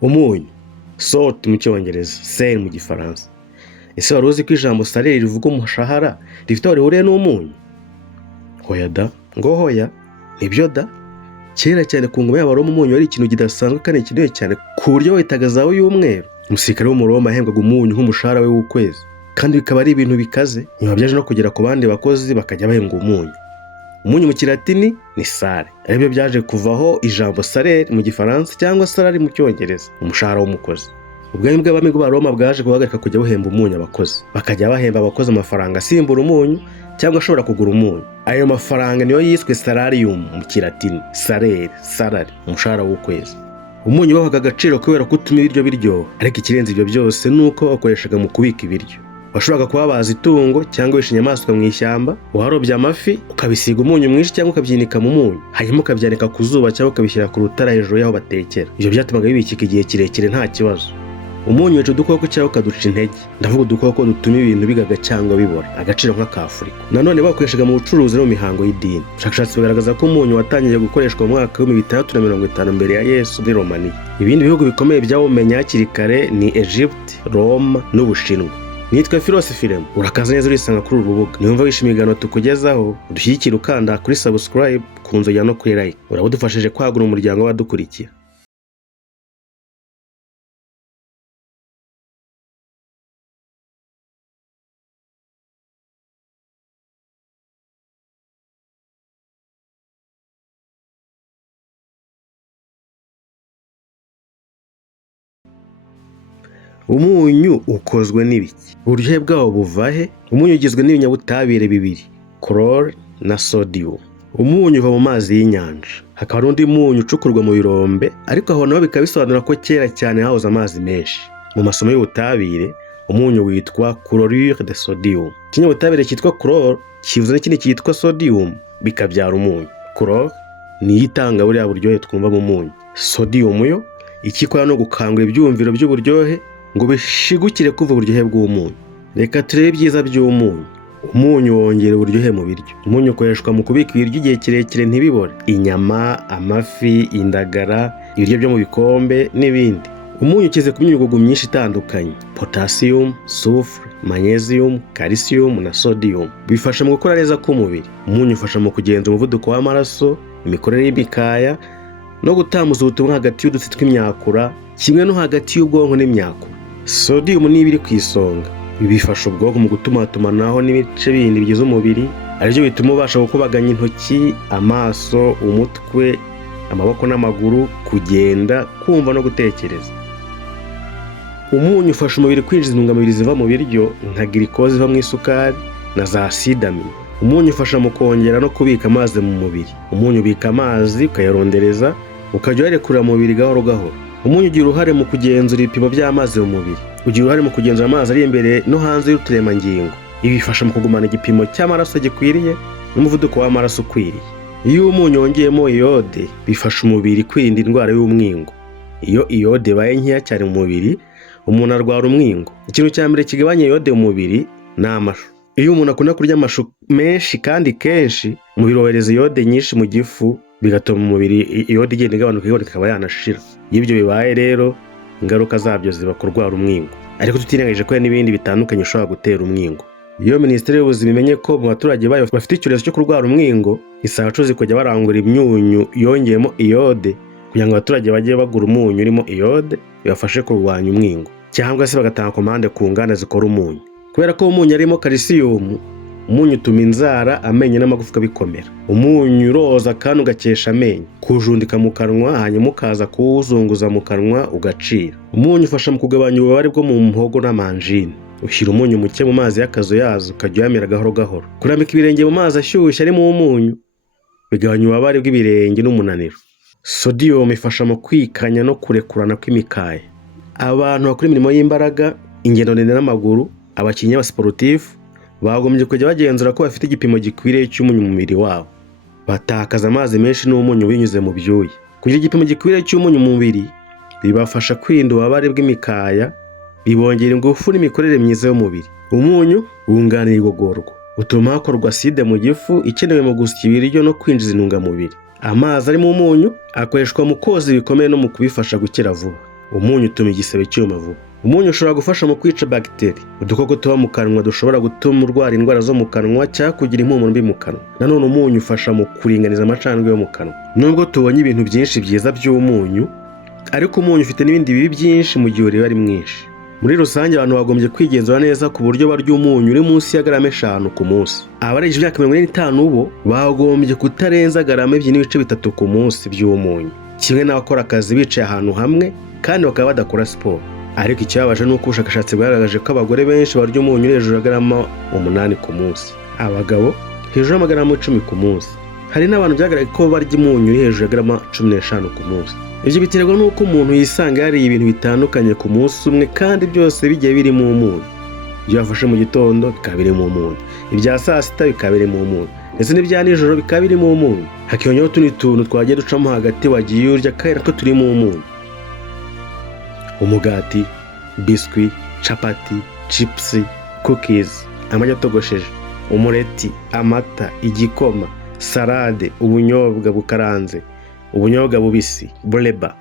Umunyu, salt mu cyongereza, sel mu gifaransa. Ese wari uzi ko ijambo salary rivuga umushahara rifite aho rihuriye n'umunyu? Hoya da, ngo hoya, nibyo da. Kera cyane ku ngoma y'Abaroma umunyu wari ikintu kidasanzwe kandi kinewe cyane ku buryo wahitaga zahabu y'umweru. Umusirikare w'Umuroma yahembwaga umunyu nk'umushahara we w'ukwezi, kandi bikaba ari ibintu bikaze. Nyuma byaje no kugera ku bandi bakozi bakajya bahembwa umunyu. Umunyu mu kilatini ni sale, aribyo byaje kuvaho ijambo salaire mu gifaransa cyangwa salary mu cyongereza, umushahara w'umukozi. Ubwami bw'abami bw'Abaroma bwaje guhagarika kujya buhemba umunyu abakozi, bakajya bahemba abakozi amafaranga asimbura umunyu cyangwa ashobora kugura umunyu. Ayo mafaranga niyo yiswe salarium mu kilatini, salaire, salary, umushahara w'ukwezi. Umunyu wahaga agaciro kubera ko utuma ibiryo biryoha, ariko ikirenze ibyo byose nuko wakoreshaga mu kubika ibiryo. Washoboraga kuba wabaza itungo cyangwa wishe inyamaswa mu ishyamba, warobye amafi ukabisiga umunyu mwinshi cyangwa ukabyinika mu munyu, hanyuma ukabyanika ku zuba cyangwa ukabishyira ku rutara hejuru y'aho batekera. Ibyo byatumaga bibikika igihe kirekire nta kibazo. Umunyu wica udukoko cyangwa ukaduca intege, ndavuga udukoko dutuma ibintu bigaga cyangwa bibora, agaciro nk'akafuriko. Nanone bakoreshaga mu bucuruzi no mu mihango y'idini. Ubushakashatsi bugaragaza ko umunyu watangiye gukoreshwa mu mwaka wa 650 mbere ya Yesu muri Romania. Ibindi bihugu bikomeye byawumenye hakiri kare ni Egypt, Roma n'Ubushinwa. Nitwa Philos Philem, urakaza neza urisanga kuri uru rubuga. Niwumva wishimiye ibiganiro tukugezaho, udushyigikire ukanda kuri subscribe, kunzogera no kuri like. Uraba udufashije kwagura umuryango w'abadukurikira. Umunyu ukozwe n'ibiki? Uburyohe bwawo buva he? Umunyu ugizwe n'ibinyabutabire bibiri, chlore na sodium. Umunyu uva mu mazi y'inyanja. Hakaba n'undi munyu ucukurwa mu birombe, ariko aho naho bikaba bisobanura ko kera cyane hahoze amazi menshi. Mu masomo y'ubutabire, umunyu witwa chlorure de sodium. Ikinyabutabire cyitwa chlore kivuze n'ikindi cyitwa sodium, bikabyara umunyu. Chlore ni itanga buriya buryohe twumva mu munyu. Sodium yo ikikora no gukangura ibyumviro by'uburyohe ngo bishigukire kuva uburyohe bw'umunyu. Reka turebe ibyiza by'umunyu. Umunyu wongera uburyohe mu biryo. Umunyu ukoreshwa mu kubika ibiryo igihe kirekire ntibibore. Inyama, amafi, indagara, ibiryo byo mu bikombe n'ibindi. Umunyu ukize ku myunyungugu myinshi itandukanye: potassium, sulfur, magnesium, calcium na sodium. Bifasha mu gukora neza k'umubiri. Umunyu ufasha mu kugenza umuvuduko w'amaraso, imikorere y'imikaya no gutambuza ubutumwa hagati y'udutsi tw'imyakura, kimwe no hagati y'ubwonko n'imyakura. Sodium ni ibiri ku isonga. Ibi bifasha ubwonko mu gutumatumanaho n'ibice bindi bigize umubiri, aribyo bituma ubasha gukubaganya intoki, amaso, umutwe, amaboko n'amaguru, kugenda, kumva no gutekereza. Umunyu ufasha umubiri kwinjiza intungamubiri ziva mu biryo nka glucose iva mu isukari na za acide amine. Umunyu ufasha mu kongera no kubika amazi mu mubiri. Umunyu ubika amazi ukayarondereza, ukajya uyarekura mu mubiri gahoro gahoro. Umunyu ugira uruhare mu kugenzura ibipimo by'amazi mu mubiri. Ugira uruhare mu kugenzura amazi ari imbere no hanze y'uturemangingo. Ibi bifasha mu kugumana igipimo cy'amaraso gikwiriye n'umuvuduko w'amaraso ukwiriye. Iyo umunyu wongeyemo iyode, bifasha umubiri kwirinda indwara y'umwingo. Iyo iyode ibaye nkeya cyane mu mubiri, umuntu arwara umwingo. Ikintu cya mbere kigabanya iyode mu mubiri ni amashu. Iyo umuntu akunda kurya amashu menshi kandi kenshi, umubiri wohereza iyode nyinshi mu gifu, bigatuma umubiri iyode igenda igabanuka ikaba yanashira. Iyo ibyo bibaye rero, ingaruka zabyo ziba kurwara umwingo. Ariko tutirengagije ko n'ibindi bitandukanye ushobora gutera umwingo. Iyo Minisiteri y'Ubuzima imenye ko mu baturage bayo bafite icyorezo cyo kurwara umwingo, isaba abacuruzi kujya barangura imyunyu yongeyemo iyode kugira ngo abaturage bajye bagura umunyu urimo iyode bibafashe kurwanya umwingo, cyangwa se bagatanga komande ku nganda zikora umunyu. Kubera ko umunyu arimo calcium, umunyu utuma inzara, amenyo n'amagufwa bikomera. Umunyu uroza kandi ugakesha amenyo, kujundika mu kanwa hanyuma ukaza kuwuzunguza mu kanwa ugacira. Umunyu ufasha mu kugabanya ububabare bwo mu muhogo n'amanjine. Ushyira umunyu muke mu mazi y'akazuyazi ukajya uyamira gahoro gahoro. Kurambika ibirenge mu mazi ashyushye arimo umunyu bigabanya ububabare bw'ibirenge n'umunaniro. Sodium ifasha mu kwikanya no kurekurana kw'imikaya. Abantu bakora imirimo y'imbaraga, ingendo ndende n'amaguru, abakinnyi b'abasportif bagombye kujya bagenzura ko bafite igipimo gikwiriye cy'umunyu mu mubiri wabo. Batakaza amazi menshi n'umunyu binyuze mu byuya. Kugira igipimo gikwiriye cy'umunyu mu mubiri bibafasha kwirinda ububabare bw'imikaya, bibongera ingufu n'imikorere myiza y'umubiri. Umunyu wunganira igogorwa, utuma hakorwa acide mu gifu ikenewe mu gusya ibiryo no kwinjiza intungamubiri. Amazi ari mu munyu akoreshwa mu koza ibikomere no mu kubifasha gukira vuba. umunyu utuma igisebe cyuma vuba. Umunyu ushobora gufasha mu kwica bagiteri, udukoko tuba mu kanwa dushobora gutuma urwara indwara zo mu kanwa cyangwa kugira impumuro mbi mu kanwa. Nanone umunyu ufasha mu kuringaniza amacandwe yo mu kanwa. Nubwo tubonye ibintu byinshi byiza by'umunyu, ariko umunyu ufite n'ibindi bibi byinshi mu gihe uri ari mwinshi. Muri rusange abantu bagombye kwigenzura neza ku buryo barya umunyu uri munsi ya garama 5 ku munsi. Abarengeje imyaka 45 bo bagombye kutarenza garama 2.3 ku munsi by'umunyu, kimwe n'abakora akazi bicaye ahantu hamwe kandi bakaba badakora siporo. Ariko ikibabaje nuko ubushakashatsi bwagaragaje ko abagore benshi barya umunyu hejuru ya garama 8 ku munsi, abagabo hejuru y'amagarama 10 ku munsi. Hari n'abantu byagaragaye ko barya umunyu uri hejuru ya garama 15 ku munsi. Ibyo biterwa nuko umuntu yisanga yariye ibintu bitandukanye ku munsi umwe kandi byose bigiye biri mu munyu. Ibyo yafashe mu gitondo bikaba biri mu munyu, ibya saa sita bikaba biri mu munyu, ndetse n'ibya nijoro bikaba biri mu munyu. Hakiyongeho utundi tuntu twagiye ducamo hagati wagiye urya kandi natwo turi mu munyu: umugati, biswi, capati, chipsi, cookies, amagi atogosheje, umureti, amata, igikoma, salade, ubunyobwa bukaranze, ubunyobwa bubisi, buleba,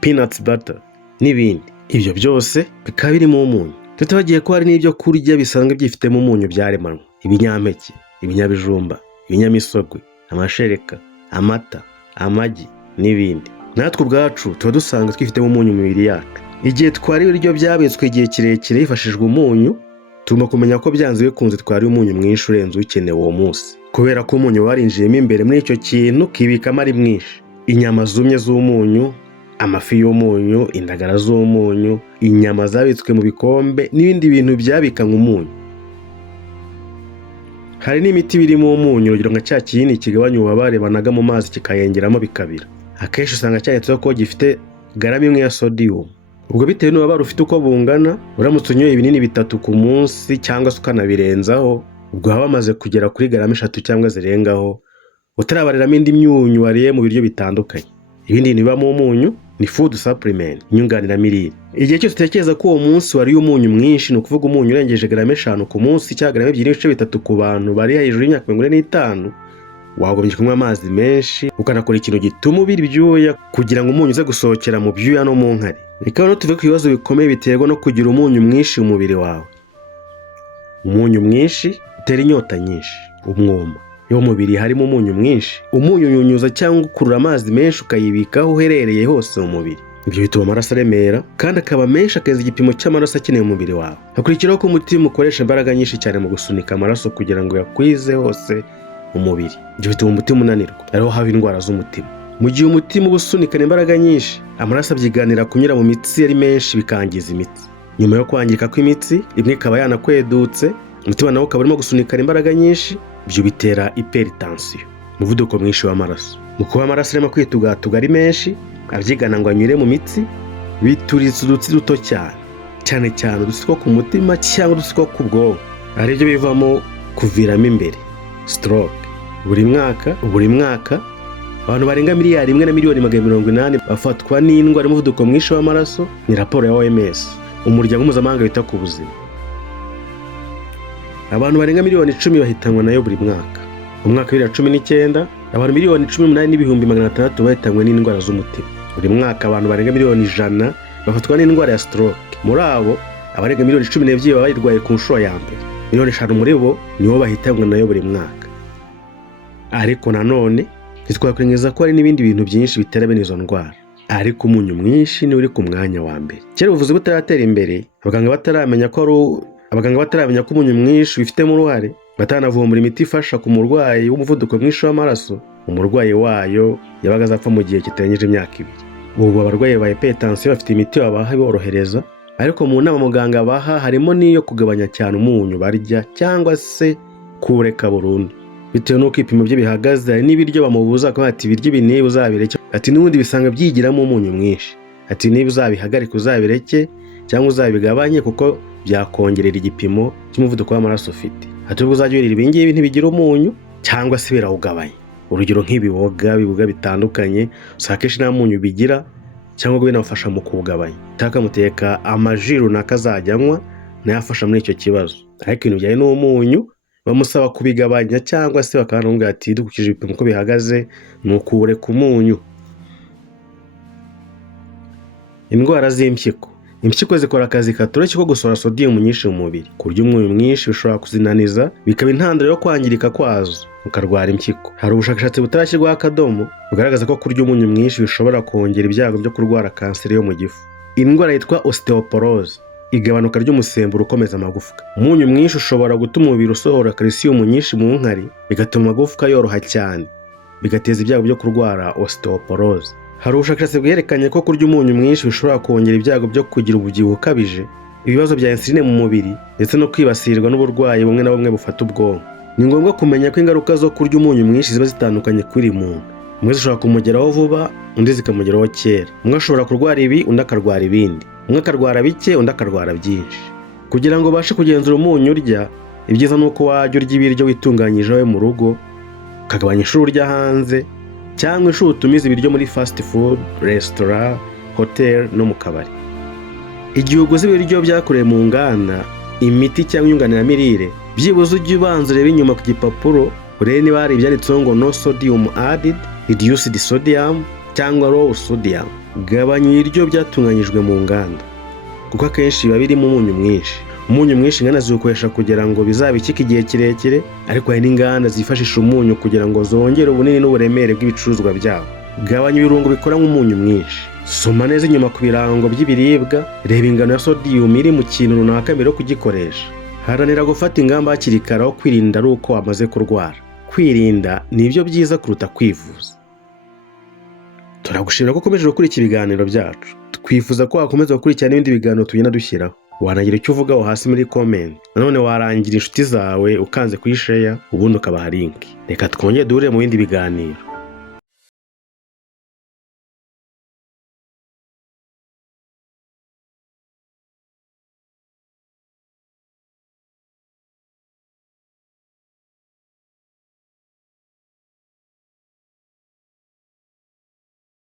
peanuts butter n'ibindi. Ibyo byose bikaba biri mu munyu. Tutabagiye ko hari n'ibyo kurya bisanzwe byifitemo umunyu byaremanwe: ibinyampeke, ibinyabijumba, ibinyamisogwe, amashereka, amata, amagi n'ibindi. Natwe ubwacu tuba dusanga twifitemo umunyu mu mibiri yacu. Igihe twari ibiryo byabitswe igihe kirekire hifashishwa umunyu, tugomba kumenya ko byanze bikunze twari umunyu mwinshi urenze ukenewe uwo munsi, kubera ko umunyu warinjiyemo imbere muri icyo kintu kibikamo ari mwinshi. Inyama zumye z'umunyu, amafi y'umunyu, indagara z'umunyu, inyama zabitswe mu bikombe n'ibindi bintu byabikanywe umunyu. Hari n'imiti birimo umunyu, urugero nka cya kinini kigabanya ububabare banaga mu mazi kikayengeramo bikabira. Akenshi usanga cyanditseho ko gifite garama 1 ya sodium. Ubwo bitewe n'ububabare ufite uko bungana, uramutse unyoye ibinini 3 ku munsi cyangwa se ukanabirenzaho, ubwo haba hamaze kugera kuri garama 3 cyangwa zirengaho, utarabariramo indi myunyu wariye mu biryo bitandukanye. Ibindi bintu biba mu munyu ni food supplement, inyunganiramirire. Igihe cyose utekereza ko uwo munsi wariye umunyu mwinshi, ni ukuvuga umunyu urengeje garama 5 ku munsi cyangwa garama 2.3 ku bantu bari hejuru y'imyaka 45, wagombye kunywa amazi menshi, ukanakora ikintu gituma ubira ibyuya kugira ngo umunyu uze gusohokera mu byuya no mu nkari. Reka no tuve ku bibazo bikomeye biterwa no kugira umunyu mwinshi mu mubiri wawe. Umunyu mwinshi utera inyota nyinshi, umwuma. Iyo mu mubiri harimo umunyu mwinshi, umunyu unyunyuza cyangwa ukurura amazi menshi ukayibikaho uherereye hose mu mubiri. Ibyo bituma amaraso aremera kandi akaba menshi, akarenza igipimo cy'amaraso akeneye mu mubiri wawe. Hakurikiraho ko umutima ukoresha imbaraga nyinshi cyane mu gusunika amaraso kugira ngo yakwize hose mu mubiri. Ibyo bituma umutima unanirwa, ariho haba indwara z'umutima. Mu gihe umutima uba usunikana imbaraga nyinshi, amaraso abyiganira kunyura mu mitsi ari menshi bikangiza imitsi. Nyuma yo kwangirika kw'imitsi, imwe ikaba yanakwedutse, umutima nawo ukaba urimo gusunikana imbaraga nyinshi. Ibyo bitera hypertension, umuvuduko mwinshi w'amaraso. Mu kuba amaraso arimo kwitugatuga ari menshi, abyigana ngo anyure mu mitsi, bituritse udutsi duto cyane cyane udutsi two ku mutima cyangwa udutsi two ku bwonko, ari byo bivamo kuviramo imbere stroke. Buri mwaka abantu barenga 1,880,000 bafatwa n'indwara y'umuvuduko mwinshi w'amaraso, ni raporo ya OMS, umuryango mpuzamahanga wita ku buzima. Abantu barenga 10,000,000 bahitanwa nayo buri mwaka. Mu mwaka wa 2019 abantu 18,600,000 bahitanwe n'indwara z'umutima. Buri mwaka abantu barenga 100,000,000 bafatwa n'indwara ya stroke. Muri abo abarenga 12,000,000 baba bayirwaye ku nshuro ya mbere. 5,000,000 muri bo nibo bahitanwa nayo buri mwaka. Ariko nanone ntitwakwengeza ko hari n'ibindi bintu byinshi bitera bene izo ndwara, ariko umunyu mwinshi ni uri ku mwanya wa mbere. Kera ubuvuzi butaratera imbere, abaganga bataramenya ko umunyu mwinshi bifitemo uruhare, batanavumbura imiti ifasha ku murwayi w'umuvuduko mwinshi w'amaraso, umurwayi wayo yabaga azapfa mu gihe kitarengeje imyaka 2. Ubu abarwayi ba hypertension bafite imiti babaha iborohereza, ariko mu nama muganga baha harimo n'iyo kugabanya cyane umunyu barya cyangwa se kureka burundu. Bitewe n'uko ibipimo bye bihagaze, hari n'ibiryo bamubuza ko ati ibiryo ibi niba uzabireke, ati n'ubundi bisanga byigiramo umunyu mwinshi, ati niba uzabihagarika uzabireke cyangwa uzabigabanye kuko byakongerera igipimo cy'umuvuduko w'amaraso ufite. Ati ubwo uzajya wirira ibingibi ntibigira umunyu cyangwa se birawugabanya. Urugero nk'ibiboga bitandukanye usanga kenshi nta munyu bigira cyangwa ngo binafasha mu kuwugabanya. Takamuteka amaji runaka azajyanwa nayafasha muri icyo kibazo, ariko ibintu bijyanye n'umunyu bamusaba kubigabanya cyangwa se bakanamubwira ati dukukije ibipimo uko bihagaze ni ukureka umunyu. Indwara z'impyiko. Impyiko zikora akazi katoroshye ko gusohora sodium nyinshi mu mubiri, ku buryo umunyu mwinshi ushobora kuzinaniza bikaba intandaro yo kwangirika kwazo ukarwara impyiko. Hari ubushakashatsi butarashyirwaho akadomo bugaragaza ko kurya umunyu mwinshi bishobora kongera ibyago byo kurwara kanseri yo mu gifu. Indwara yitwa osteoporose, igabanuka ry'umusemburo ukomeza amagufwa. Umunyu mwinshi ushobora gutuma umubiri usohora calcium nyinshi mu nkari, bigatuma amagufwa yoroha cyane, bigateza ibyago byo kurwara osteoporose. Hari ubushakashatsi bwerekanye ko kurya umunyu mwinshi bishobora kongera ibyago byo kugira umubyibuho ukabije, ibibazo bya insuline mu mubiri ndetse no kwibasirwa n'uburwayi bumwe na bumwe bufata ubwonko. Ni ngombwa kumenya ko ingaruka zo kurya umunyu mwinshi ziba zitandukanye kuri muntu. Umwe zishobora kumugeraho vuba, undi zikamugeraho kera. Umwe ashobora kurwara ibi, undi akarwara ibindi. Umwe akarwara bike, undi akarwara byinshi. Kugira ngo ubashe kugenzura umunyu urya, ibyiza ni uko wajya urya ibiryo witunganyije iwawe mu rugo, ukagabanya inshuro urya hanze, cyangwa inshuro utumiza ibiryo muri fast food, restaurant, hotel no mu kabari. Igihe uguze ibiryo byakorewe mu nganda, imiti cyangwa inyunganiramirire, byibuze ujye ubanza urebe inyuma ku gipapuro, urebe niba hari ibyanditseho ngo no sodium added, reduced sodium cyangwa low sodium. Gabanya ibiryo byatunganyijwe mu nganda, kuko akenshi biba birimo umunyu mwinshi. Umunyu mwinshi inganda ziwukoresha kugira ngo bizabikike igihe kirekire, ariko hari n'inganda zifashisha umunyu kugira ngo zongere ubunini n'uburemere bw'ibicuruzwa byabo. Gabanya ibirungo bikora nk'umunyu mwinshi. Soma neza inyuma ku birango by'ibiribwa, reba ingano ya sodium iri mu kintu runaka mbere yo kugikoresha. Haranira gufata ingamba hakiri kare aho kwirinda ari uko wamaze kurwara. Kwirinda ni byo byiza kuruta kwivuza. Turagushimira ko ukomeje gukurikira ibiganiro byacu. Twifuza ko wakomeza gukurikira n'ibindi biganiro tugenda dushyiraho. Wanagira icyo uvugaho hasi muri comment. Nanone warangira inshuti zawe ukanze kuri share, ubundi ukabaha link. Reka twongere duhure mu bindi biganiro.